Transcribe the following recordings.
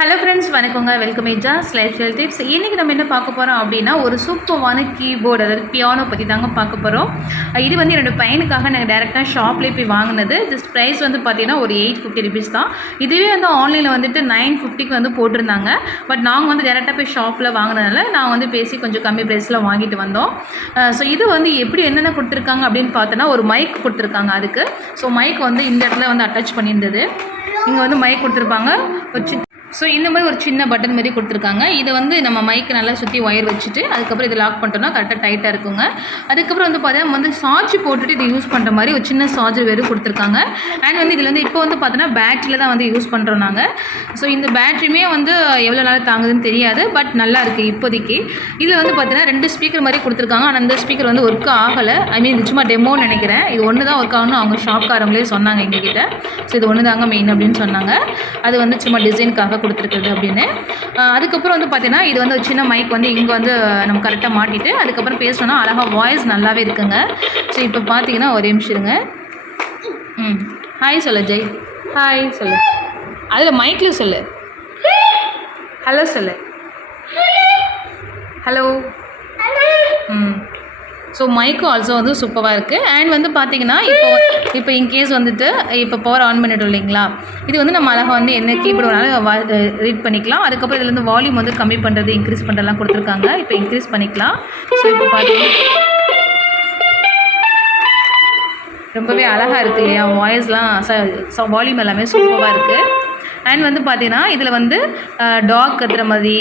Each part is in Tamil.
ஹலோ ஃப்ரெண்ட்ஸ் வணக்கங்க. Welcome Ejaz lifestyle tips இன்றைக்கி நம்ம என்ன பார்க்க போகிறோம் அப்படின்னா ஒரு சூப்பர்வான கீபோர்டு அதாவது பியானோ பற்றி தாங்க பார்க்க போகிறோம் இது வந்து என்னோடய பையனுக்காக நாங்கள் டேரெக்டாக ஷாப்லேயே போய் வாங்கினது. ஜஸ்ட் ப்ரைஸ் வந்து பார்த்தீங்கன்னா ஒரு எயிட் ஃபிஃப்டி ருபீஸ் தான். இதுவே வந்து ஆன்லைனில் வந்துட்டு நைன் ஃபிஃப்டிக்கு வந்து போட்டிருந்தாங்க. பட் நாங்கள் வந்து டேரெக்டாக போய் ஷாப்பில் வாங்கினதுனால நான் வந்து பேசி கொஞ்சம் கம்மி ப்ரைஸில் வாங்கிட்டு வந்தோம். ஸோ இது வந்து எப்படி என்னென்ன கொடுத்துருக்காங்க அப்படின்னு பார்த்தோன்னா ஒரு மைக் கொடுத்துருக்காங்க அதுக்கு. ஸோ மைக் வந்து இந்த இடத்துல வந்து அட்டாச் பண்ணியிருந்தது. இங்கே வந்து மைக் கொடுத்துருப்பாங்க. ஒரு சி ஸோ இந்த மாதிரி ஒரு சின்ன பட்டன் மாதிரி கொடுத்துருக்காங்க. இதை வந்து நம்ம மைக்கு நல்லா சுற்றி ஒயர் வச்சுட்டு அதுக்கப்புறம் இதை லாக் பண்ணிட்டோம்னா கரெக்டாக டைட்டாக இருக்குங்க. அதுக்கப்புறம் வந்து பார்த்தீங்கன்னா வந்து சார்ஜ் போட்டுட்டு இதை யூஸ் பண்ணுற மாதிரி ஒரு சின்ன சார்ஜர் வேறு கொடுத்துருக்காங்க. அண்ட் வந்து இதில் வந்து இப்போ வந்து பார்த்தோன்னா பேட்டரியில் தான் வந்து யூஸ் பண்ணுறோம் நாங்கள் ஸோ இந்த பேட்டரியுமே வந்து எவ்வளோ நாள் தாங்குதுன்னு தெரியாது பட் நல்லா இருக்குது இப்போதைக்கு. இதில் வந்து பார்த்தீங்கன்னா ரெண்டு ஸ்பீக்கர் மாதிரி கொடுத்துருக்காங்க. ஆனால் அந்த ஸ்பீக்கர் வந்து ஒர்க் ஆகலை. ஐ மீன் இது சும்மா டெமோன்னு நினைக்கிறேன். இது ஒன்று தான் ஒர்க் ஆகணும் அவங்க ஷாப்காரங்களே சொன்னாங்க எங்ககிட்ட. ஸோ இது ஒன்று தாங்க மெயின் அப்படின்னு சொன்னாங்க. அது வந்து சும்மா டிசைனுக்காக கொடுத்துருக்குறது அப்படின்னு. அதுக்கப்புறம் வந்து பார்த்தீங்கன்னா இது வந்து ஒரு சின்ன மைக் வந்து இங்கே வந்து நம்ம கரெக்டாக மாட்டிட்டு அதுக்கப்புறம் பேசணும்னா அழகாக வாய்ஸ் நல்லாவே இருக்குங்க. ஸோ இப்போ பார்த்தீங்கன்னா ஒரே நிமிஷம் இருங்க. ம். ஹாய் சொல்லு ஜெய் ஹாய் சொல்லு. அதில் மைக்கில் சொல்லு. ஹலோ சொல்லு. ஹலோ ம். ஸோ மைக்கு ஆல்சோ வந்து சூப்பராக இருக்குது அண்ட் வந்து பார்த்தீங்கன்னா இப்போ இப்போ இன்கேஸ் வந்துட்டு இப்போ பவர் ஆன் பண்ணிட்டோம் இல்லைங்களா? இது வந்து நம்ம அழகாக வந்து என்ன கீபோர்டு வேணாலும் ரீட் பண்ணிக்கலாம். அதுக்கப்புறம் இதில் வந்து வால்யூம் வந்து கம்மி பண்ணுறது இன்க்ரீஸ் பண்ணுறதுலாம் கொடுத்துருக்காங்க. இப்போ இன்க்ரீஸ் பண்ணிக்கலாம். ஸோ இப்போ பார்த்தீங்கன்னா ரொம்பவே அழகாக இருக்கு இல்லையா? வாய்ஸ்லாம் ச வால்யூம் எல்லாமே சூப்பராக இருக்குது அண்ட் வந்து பார்த்தீங்கன்னா இதில் வந்து டாக் கத்துற மாதிரி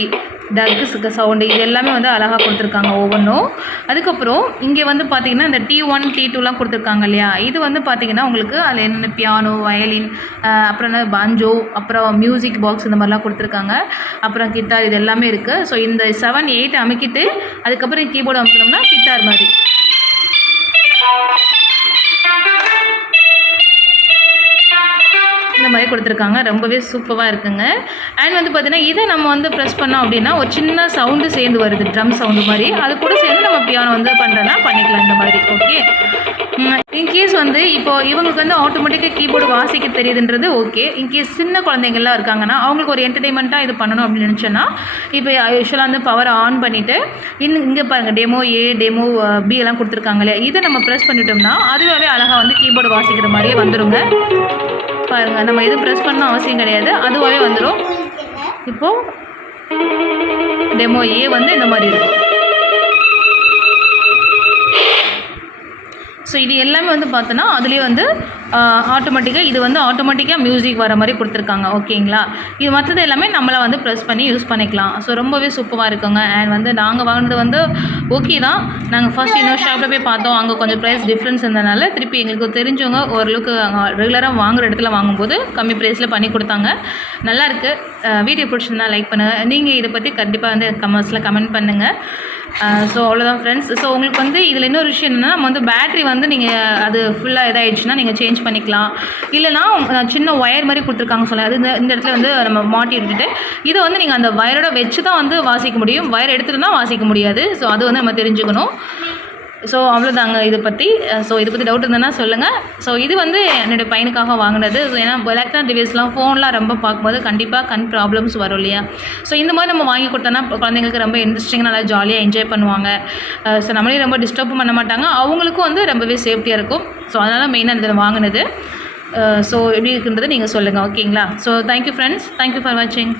டக்கு சவுண்டு இது எல்லாமே வந்து அழகாக கொடுத்துருக்காங்க ஒவ்வொன்றும். அதுக்கப்புறம் இங்கே வந்து பார்த்தீங்கன்னா இந்த டி ஒன் டி டூலாம் கொடுத்துருக்காங்க இல்லையா? இது வந்து பார்த்தீங்கன்னா உங்களுக்கு அதில் என்னென்ன பியானோ வயலின் அப்புறம் என்ன பாஞ்சோ அப்புறம் மியூசிக் பாக்ஸ் இந்த மாதிரிலாம் கொடுத்துருக்காங்க. அப்புறம் கிட்டார் இது எல்லாமே இருக்குது ஸோ இந்த செவன் எயிட் அமைக்கிட்டு அதுக்கப்புறம் கீபோர்டு அமைக்கணும்னா கிட்டார் மாதிரி. கொடுத்துருக்காங்க. ரொம்பவே சூப்பராக இருக்குங்க. அண்ட் வந்து பார்த்தீங்கன்னா இதை நம்ம வந்து ப்ரெஸ் பண்ணோம் அப்படின்னா ஒரு சின்ன சவுண்டு சேர்ந்து வருது. ட்ரம் சவுண்டு மாதிரி. அது கூட சேர்ந்து நம்ம பியானோ வந்து பண்ணுறோன்னா பண்ணிக்கலாம் இந்த மாதிரி. ஓகே இன்கேஸ் வந்து இப்போ இவங்களுக்கு வந்து ஆட்டோமேட்டிக்காக கீபோர்டு வாசிக்க தெரியுதுன்றது ஓகே இன்கேஸ் சின்ன குழந்தைங்கள்லாம் இருக்காங்கன்னா அவங்களுக்கு ஒரு என்டர்டைன்மெண்ட்டாக இது பண்ணணும் அப்படின்னு நினச்சோன்னா இப்போ யூஸ்வலாக வந்து பவரை ஆன் பண்ணிவிட்டு இன்னும் இங்கே பாருங்கள் demo A demo B uh, எல்லாம் கொடுத்துருக்காங்க இல்லையா? இதை நம்ம ப்ரெஸ் பண்ணிட்டோம்னா அதுவாகவே அழகாக வந்து கீபோர்டு வாசிக்கிற மாதிரியே வந்துடுங்க பாருங்கள் நம்ம எதுவும் ப்ரெஸ் பண்ணணும் அவசியம் கிடையாது. அதுவாகவே வந்துடும் இப்போது டெமோ ஏ வந்து இந்த மாதிரி இருக்கும் ஸோ இது எல்லாமே வந்து பார்த்தோன்னா அதுலேயே வந்து ஆட்டோமேட்டிக்காக இது வந்து ஆட்டோமேட்டிக்காக மியூசிக் வர மாதிரி கொடுத்துருக்காங்க. ஓகேங்களா? இது மற்றது எல்லாமே நம்மளை வந்து ப்ரெஸ் பண்ணி யூஸ் பண்ணிக்கலாம். ஸோ ரொம்பவே சூப்பராக இருக்குங்க. அண்ட் வந்து நாங்கள் வாங்கினது வந்து ஓகே தான். நாங்கள் ஃபஸ்ட் இன்னொரு ஷாப்பில் போய் பார்த்தோம். அங்கே கொஞ்சம் ப்ரைஸ் டிஃப்ரென்ஸ் இருந்தனால திருப்பி எங்களுக்கு தெரிஞ்சவங்க ஓரளவுக்கு ரெகுலராக வாங்குகிற இடத்துல வாங்கும்போது கம்மி ப்ரைஸில் பண்ணி கொடுத்தாங்க. நல்லாயிருக்கு வீடியோ பிடிச்சிருந்தா லைக் பண்ணுங்கள் நீங்கள் இதை பற்றி கண்டிப்பாக வந்து கமெண்ட்ஸில் கமெண்ட் பண்ணுங்கள் ஸோ அவ்வளோதான் ஃப்ரெண்ட்ஸ் ஸோ உங்களுக்கு வந்து இதில் இன்னொரு விஷயம் என்னென்னா நம்ம வந்து பேட்ரி வந்து நீங்கள் அது ஃபுல்லாக இதாகிடுச்சுன்னா நீங்கள் சேஞ்ச் பண்ணிக்கலாம். இல்லைனா சின்ன ஒயர் மாதிரி கொடுத்துருக்காங்க சொல்ல அது இந்த இந்த இடத்துல வந்து நம்ம மாட்டி விட்டுட்டு இதை வந்து நீங்கள் அந்த வயரோட வச்சு தான் வந்து வாசிக்க முடியும். வயர் எடுத்துகிட்டு தான் வாசிக்க முடியாது. ஸோ அது வந்து நம்ம தெரிஞ்சுக்கணும். ஸோ அவ்வளோதாங்க இதை பற்றி ஸோ இதை பற்றி டவுட் இருந்ததுன்னா சொல்லுங்கள் ஸோ இது வந்து என்னுடைய பையனுக்காக வாங்கினது. ஸோ ஏன்னா எலக்ட்ரானிக் டிவைஸ்லாம் ஃபோன்லாம் ரொம்ப பார்க்கும்போது கண்டிப்பாக கண் ப்ராப்ளம்ஸ் வரும் இல்லையா? ஸோ இந்த மாதிரி நம்ம வாங்கி கொடுத்தோன்னா குழந்தைங்களுக்கு ரொம்ப இன்ட்ரெஸ்டிங்காக நல்லா ஜாலியாக என்ஜாய் பண்ணுவாங்க. ஸோ நம்மளே ரொம்ப டிஸ்டர்பும் பண்ண மாட்டாங்க. அவங்களுக்கும் வந்து ரொம்பவே சேஃப்டியாக இருக்கும். ஸோ அதனால் மெயினாக இதில் வாங்கினது. ஸோ எப்படி இருக்குன்றதை நீங்கள் சொல்லுங்கள் ஓகேங்களா so thank you friends thank you for வாட்சிங்